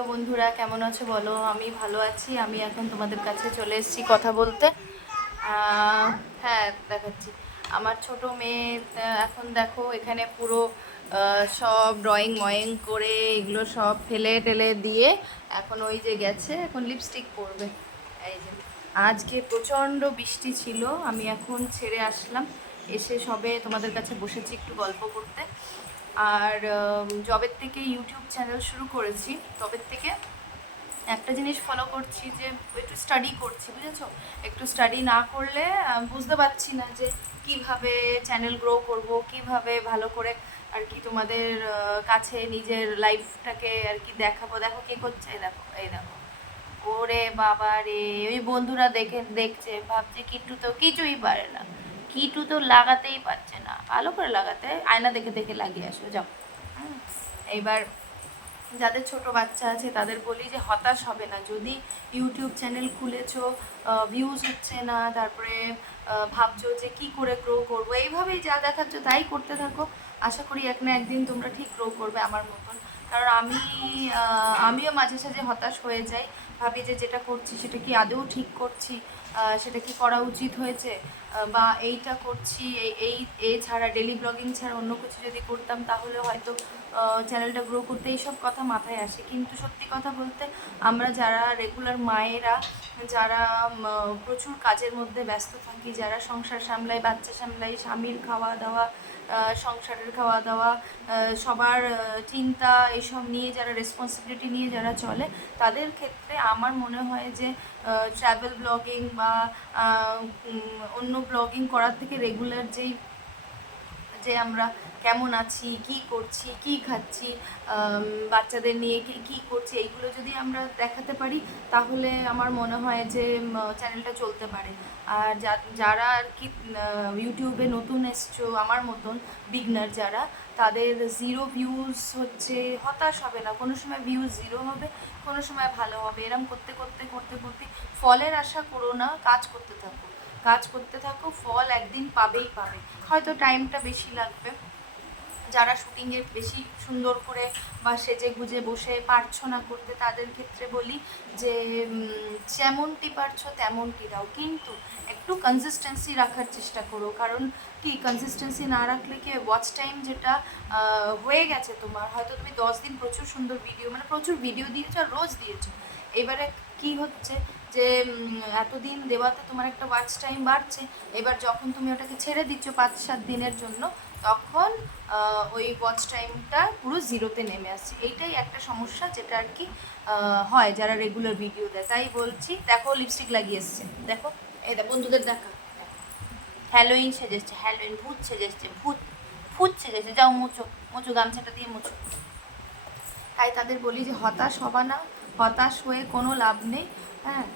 Hello বন্ধুরা, কেমন আছো বলো? আমি ভালো আছি। আমি এখন তোমাদের কাছে চলে এসেছি কথা বলতে। আহ, হ্যাঁ, দেখাচ্ছি। আমার ছোট মেয়ে এখন দেখো এখানে পুরো সব ড্রয়িং ময়িং করে এগুলো সব ফেলে টেলে দিয়ে এখন ওই যে গেছে, এখন লিপস্টিক পরবে। এই যে আজকে প্রচণ্ড বৃষ্টি ছিল, আমি এখন ছেড়ে আসলাম, এসে সবে তোমাদের কাছে বসেছি একটু গল্প করতে। আর জবের থেকে ইউটিউব চ্যানেল শুরু করেছি, তবের থেকে একটা জিনিস ফলো করছি যে একটু স্টাডি করছি, বুঝেছো? একটু স্টাডি না করলে বুঝতে পারছি না যে কিভাবে চ্যানেল গ্রো করব, কিভাবে ভালো করে আর কি তোমাদের কাছে নিজের লাইফটাকে আর কি দেখাবো। দেখো কে করছে, এই দেখো, এই দেখো। ওরে বাবা রে, ওই বন্ধুরা দেখছে, ভাবছে কিট্টু তো কিছুই পারে না, কিট্টু তো লাগাতেই পারছে না, ভালো করে লাগাতে আয়না দেখে দেখে লাগিয়ে আসো, যাও। হুম, এইবার যাদের ছোট বাচ্চা আছে তাদের বলি যে হতাশ হবে না। যদি ইউটিউব চ্যানেল খুলেছো, ভিউজ হচ্ছে না, তারপরে ভাবছো যে কি করে গ্রো করবো, এইভাবেই যা দেখাচ্ছ তাই করতে থাকো। আশা করি এক না একদিন তোমরা ঠিক গ্রো করবে আমার মতন। কারণ আমিও মাঝে সাঝে হতাশ হয়ে যাই, ভাবি যে যেটা করছি সেটা কি আদৌ ঠিক করছি, সেটা কি করা উচিত হয়েছে, বা এইটা করছি এই ছাড়া, ডেলি ব্লগিং ছাড়া অন্য কিছু যদি করতাম তাহলে হয়তো চ্যানেলটা গ্রো করতে, এইসব কথা মাথায় আসে। কিন্তু সত্যি কথা বলতে আমরা যারা রেগুলার মায়েরা, যারা প্রচুর কাজের মধ্যে ব্যস্ত থাকি, যারা সংসার সামলাই, বাচ্চা সামলাই, স্বামীর খাওয়া দাওয়া, সংসারের খাওয়া দাওয়া, সবার চিন্তা, এইসব নিয়ে যারা রেসপন্সিবিলিটি নিয়ে যারা চলে, তাদের ক্ষেত্রে আমার মনে হয় যে ট্রাভেল ব্লগিং বা অন্য ব্লগিং করার থেকে রেগুলার যে আমরা কেমন আছি, কি করছি, কি খাচ্ছি, বাচ্চাদের নিয়ে কি করছি, এইগুলো যদি আমরা দেখাতে পারি তাহলে আমার মনে হয় যে চ্যানেলটা চলতে পারে। আর যারা আর কি ইউটিউবে নতুন এসছো আমার মতন বিগনার যারা, তাদের জিরো ভিউজ হচ্ছে, হতাশ হবে না। কোনো সময় ভিউজ জিরো হবে, কোনো সময় ভালো হবে। এরম করতে করতে করতে করতে ফলের আশা করো না, কাজ করতে থাকো, কাজ করতে থাকো, ফল একদিন পাবেই পাবে। হয়তো টাইমটা বেশি লাগবে। যারা শুটিংয়ে বেশি সুন্দর করে বা সেজে গুজে বসে পারছো না করতে, তাদের ক্ষেত্রে বলি যে যেমনটি পারছো তেমনটি দাও, কিন্তু একটু কনসিস্টেন্সি রাখার চেষ্টা করো। কারণ কি, কনসিস্টেন্সি না রাখলে কি, ওয়াচ টাইম যেটা হয়ে গেছে তোমার, হয়তো তুমি 10 দিন প্রচুর সুন্দর ভিডিও, মানে প্রচুর ভিডিও দিয়েছো আর রোজ দিয়েছো, এবারে কি হচ্ছে যে এতদিন দেওয়াতে তোমার একটা ওয়াচ টাইম বাড়ছে। এবার যখন তুমি ওটাকে ছেড়ে দিচ্ছ 5-7 দিনের জন্য, তখন ওই ওয়াচ টাইমটা পুরো জিরোতে নেমে আসছে। এইটাই একটা সমস্যা যেটা আর কি হয় যারা রেগুলার ভিডিও দেয়। তাই বলছি, দেখো লিপস্টিক লাগিয়ে এসছে, দেখো, এই দেখ বন্ধুদের দেখা, হ্যালোইন সেজেছে, হ্যালোইন, ভূত সেজেছে, ভূত, ভূত সেজেছে, যাও মুছো, মুছো, গামছাটা দিয়ে মুছো। তাই তাদের বলি যে হতাশ হবা না, হতাশ হয়ে কোনো লাভ নেই। হ্যাঁ,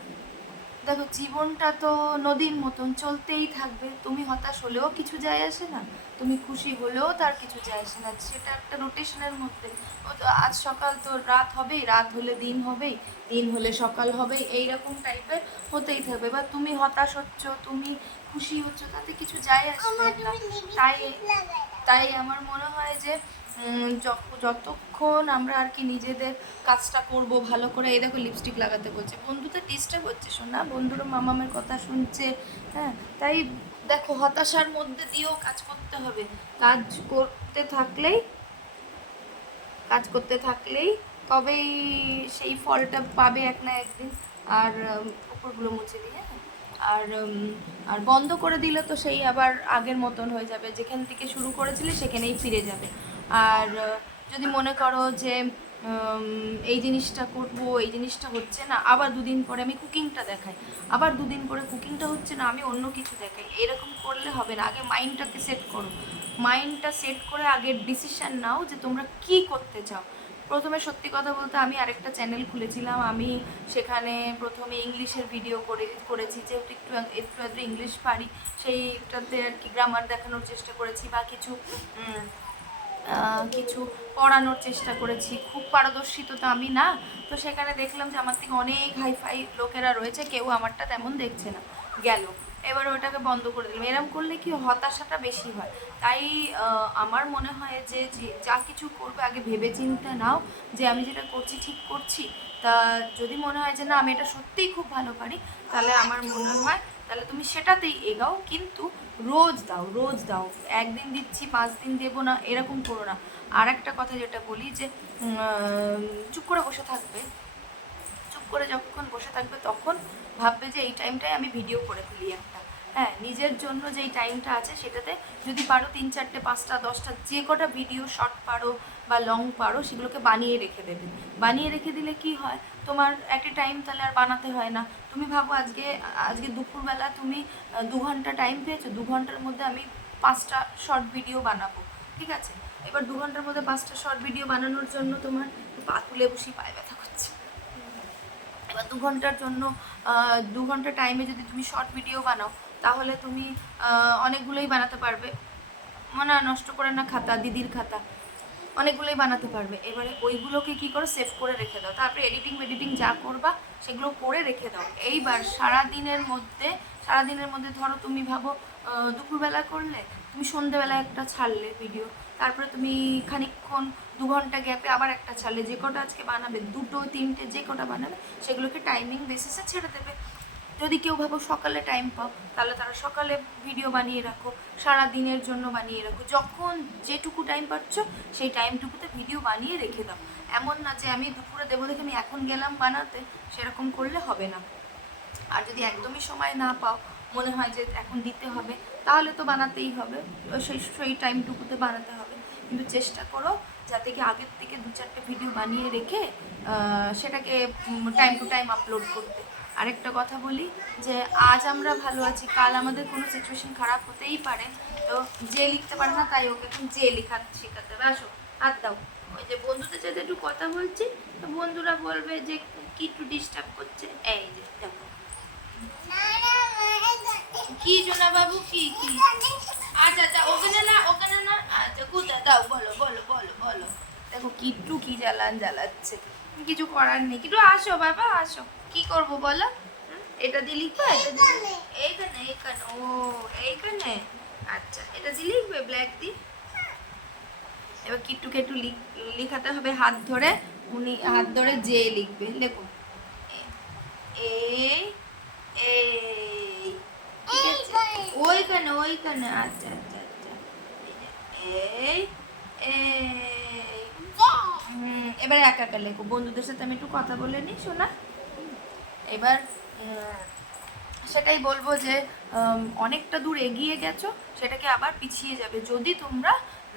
দেখো জীবনটা তো নদীর মতন চলতেই থাকবে, তুমি হতাশ হলেও কিছু যায় আসে না, তুমি খুশি হলেও তার কিছু যায় আসে না, সেটা একটা রোটেশনের মধ্যে। ও তো আজ সকাল তো রাত হবেই, রাত হলে দিন হবেই, দিন হলে সকাল হবেই, এইরকম টাইপের হতেই থাকবে। বা তুমি হতাশ হচ্ছ, তুমি খুশি হচ্ছ, তাতে কিছু যায় আসবে না। তাই তাই আমার মনে হয় যে যতক্ষণ আমরা আর কি নিজেদের কাজটা করব ভালো করে। এই দেখো লিপস্টিক লাগাতে বলছে, বন্ধুদের ডিস্টার্ব হচ্ছে, শোনা, বন্ধুরা মামামের কথা শুনছে। হ্যাঁ, তাই দেখো হতাশার মধ্যে দিয়েও কাজ করতে হবে। কাজ করতে থাকলেই, কাজ করতে থাকলেই তবেই সেই ফলটা পাবে এক না একদিন। আর উপরগুলো মুছে দিয়ে, আর আর বন্ধ করে দিলে তো সেই আবার আগের মতন হয়ে যাবে, যেখান থেকে শুরু করেছিলে সেখানেই ফিরে যাবে। আর যদি মনে করো যে এই জিনিসটা করব, এই জিনিসটা হচ্ছে না, আবার 2 দিন পরে আমি কুকিংটা দেখাই, আবার 2 দিন পরে কুকিংটা হচ্ছে না, আমি অন্য কিছু দেখাই, এরকম করলে হবে না। আগে মাইন্ডটাকে সেট করো, মাইন্ডটা সেট করে আগে ডিসিশান নাও যে তোমরা কি করতে চাও। প্রথমে সত্যি কথা বলতে আমি আরেকটা চ্যানেল খুলেছিলাম, আমি সেখানে প্রথমে ইংলিশের ভিডিও করেছি, যেহেতু একটু একটু আধটু ইংলিশ পারি, সেইটাতে আর কি গ্রামার দেখানোর চেষ্টা করেছি, বা কিছু পড়ানোর চেষ্টা করেছি। খুব পারদর্শী তো আমি না, তো সেখানে দেখলাম যে আমার থেকে অনেক হাইফাই লোকেরা রয়েছে, কেউ আমারটা তেমন দেখছে না, গেল। এবার ওটাকে বন্ধ করে দিলাম। এরম করলে কি হতাশাটা বেশি হয়। তাই আমার মনে হয় যে যা কিছু করবে আগে ভেবে চিন্তে নাও যে আমি যেটা করছি ঠিক করছি। তা যদি মনে হয় যে না আমি এটা সত্যিই খুব ভালো পারি, তাহলে আমার মনে হয় তাহলে তুমি সেটাতেই এগাও, কিন্তু রোজ দাও, রোজ দাও। একদিন দিচ্ছি 5 দিন দেবো না এরকম করো না। আর একটা কথা যেটা বলি যে চুপ করে বসে থাকবে, চুপ করে যখন বসে থাকবে তখন ভাববে যে এই টাইমটায় আমি ভিডিও করে ফেলি একটা। হ্যাঁ, নিজের জন্য যেই টাইমটা আছে সেটাতে যদি পারো 3, 4, 5টা, 10টা যে কটা ভিডিও শর্ট পারো বা লং পারো সেগুলোকে বানিয়ে রেখে দেবে। বানিয়ে রেখে দিলে কি হয়, তোমার একটা টাইম তাহলে আর বানাতে হয় না। তুমি ভাবো আজকে আজকে দুপুরবেলা তুমি 2 ঘন্টা টাইম পেয়েছো, 2 ঘন্টার মধ্যে আমি 5টা শর্ট ভিডিও বানাবো, ঠিক আছে? এবার 2 ঘন্টার মধ্যে 5টা শর্ট ভিডিও বানানোর জন্য তোমার পা তুলে বসি পায়ে ব্যথা করছে। এবার 2 ঘন্টার জন্য 2 ঘন্টা টাইমে যদি তুমি শর্ট ভিডিও বানাও তাহলে তুমি অনেকগুলোই বানাতে পারবে। মানে নষ্ট করে না খাতা, দিদির খাতা, অনেকগুলোই বানাতে পারবে। এবারে ওইগুলোকে কি করো, সেভ করে রেখে দাও। তারপরে এডিটিং যা করবা সেগুলো করে রেখে দাও। এইবার সারাদিনের মধ্যে ধরো তুমি ভাবো দুপুরবেলা করলে, তুমি সন্ধ্যেবেলা একটা ছাড়লে ভিডিও, তারপরে তুমি খানিকক্ষণ 2 ঘন্টা গ্যাপে আবার একটা ছাড়লে। যে কটা আজকে বানাবে, 2টো 3টে যে কটা বানাবে সেগুলোকে টাইমিং বেসিসে ছেড়ে দেবে। যদি কেউ ভাবো সকালে টাইম পাও তাহলে তারা সকালে ভিডিও বানিয়ে রাখো, সারা দিনের জন্য বানিয়ে রাখো। যখন যেটুকু টাইম পাচ্ছ সেই টাইমটুকুতে ভিডিও বানিয়ে রেখে দাও। এমন না যে আমি দুপুরে দেবো দেখে আমি এখন গেলাম বানাতে, সেরকম করলে হবে না। আর যদি একদমই সময় না পাও, মনে হয় যে এখন দিতে হবে, তাহলে তো বানাতেই হবে, সেই টাইমটুকুতে বানাতে হবে। কিন্তু চেষ্টা করো যাতে কি আগের থেকে 2-4টে ভিডিও বানিয়ে রেখে সেটাকে টাইম টু টাইম আপলোড করতে। আরেকটা কথা বলি যে আজ আমরা ভালো আছি, কাল আমাদের কোনো সিচুয়েশন খারাপ হতেই পারে। তো যে লিখতে পারে না তাই ওকে এখন যে লেখা শেখাতে হবে। আসো হাত দাও। ওই যে বন্ধুদের সাথে একটু কথা বলছি, তো বন্ধুরা বলবে যে কি একটু ডিস্টার্ব করছে। এই যে দেখো কি জোনা বাবু, কি কি আচ্ছা আচ্ছা, ওখানে না ওখানে না, আচ্ছা কোথায় দাও, বলো বলো বলো বলো। দেখো কিট্টু কি জ্বালাচ্ছে, কিছু করার নেই। কিট্টু আসো বাবা আসো, কি করব বলো? এটা দিয়ে লিখবে, এটা দিয়ে এইখানে এইখানে, ও এইখানে, আচ্ছা এটা দিয়ে লিখবে ব্ল্যাক দিয়ে। এবার কিট্টুকে একটু লিখাতে হবে হাত ধরে, উনি হাত ধরে যে লিখবে। দেখুন এই এই ওইখানে ওইখানে, আচ্ছা আচ্ছা আচ্ছা, এই এই এবার একা একা লেখো। বন্ধুদের সাথে আমি একটু কথা বলে নিই শোনা। এবার সেটাই বলবো যে অনেকটা দূর এগিয়ে গেছো, সেটাকে আবার পিছিয়ে যাবে যদি তোমরা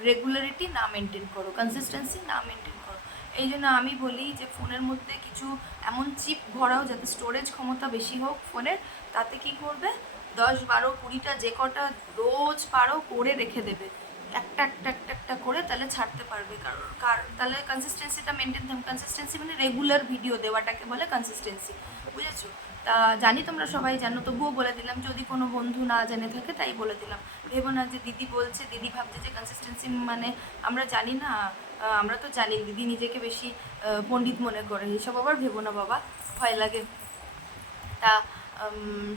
রেগুলারিটি না মেনটেন করো, কনসিস্টেন্সি না মেনটেন করো। এই জন্য আমি বলি যে ফোনের মধ্যে কিছু এমন চিপ ভরাও যাতে স্টোরেজ ক্ষমতা বেশি হোক ফোনের। তাতে কি করবে, 10, 12, 20টা যে কটা রোজ পারো করে রেখে দেবে, একটা একটা একটা একটা করে, তাহলে ছাড়তে পারবে। কারণ তাহলে কনসিস্টেন্সিটা মেনটেন থাকবে। কনসিস্টেন্সি মানে রেগুলার ভিডিও দেওয়াটাকে বলে কনসিস্টেন্সি, বুঝেছো? তা জানি তোমরা সবাই জানো, তবুও বলে দিলাম যদি কোনো বন্ধু না জেনে থাকে, তাই বলে দিলাম। ভেবো না যে দিদি বলছে, দিদি ভাবছে যে কনসিস্টেন্সি মানে আমরা জানি না। আমরা তো জানি, দিদি নিজেকে বেশি পণ্ডিত মনে করে, এসব আবার ভেবো না বাবা, ভয় লাগে। তা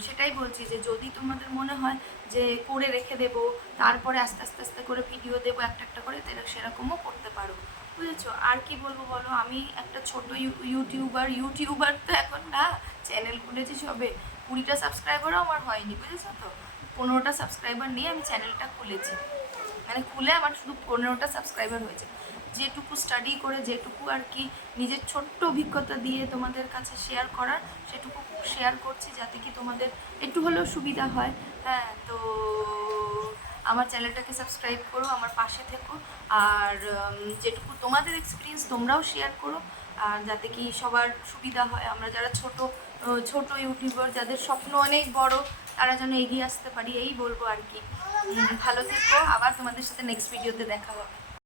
সেটাই বলছি যে যদি তোমাদের মনে হয় যে করে রেখে দেবো, তারপরে আস্তে আস্তে আস্তে করে ভিডিও দেবো একটা একটা করে, তাহলে সেরকমও করতে পারো, বুঝেছো? আর কি বলবো বলো, আমি একটা ছোট ইউটিউবার তো এখন না, চ্যানেল খুলেছি সবে, 20টা সাবস্ক্রাইবারও আমার হয়নি, বুঝেছো তো? 15টা সাবস্ক্রাইবার নিয়ে আমি চ্যানেলটা খুলেছি, মানে খুলে আমার শুধু 15টা সাবস্ক্রাইবার হয়েছে। যেটুকু স্টাডি করে, যেটুকু আর কি নিজের ছোট্ট অভিজ্ঞতা দিয়ে তোমাদের কাছে শেয়ার করার, সেটুকু শেয়ার করছি যাতে কি তোমাদের একটু হলেও সুবিধা হয়। হ্যাঁ, তো আমার চ্যানেলটাকে সাবস্ক্রাইব করো, আমার পাশে থেকো, আর যেটুকু তোমাদের এক্সপিরিয়েন্স তোমরাও শেয়ার করো, আর যাতে কি সবার সুবিধা হয়। আমরা যারা ছোট ইউটিউবার, যাদের স্বপ্ন অনেক বড়, তারা যেন এগিয়ে আসতে পারি, এই বলবো আর কি। ভালো থেকো, আবার তোমাদের সাথে নেক্সট ভিডিওতে দেখা হবে।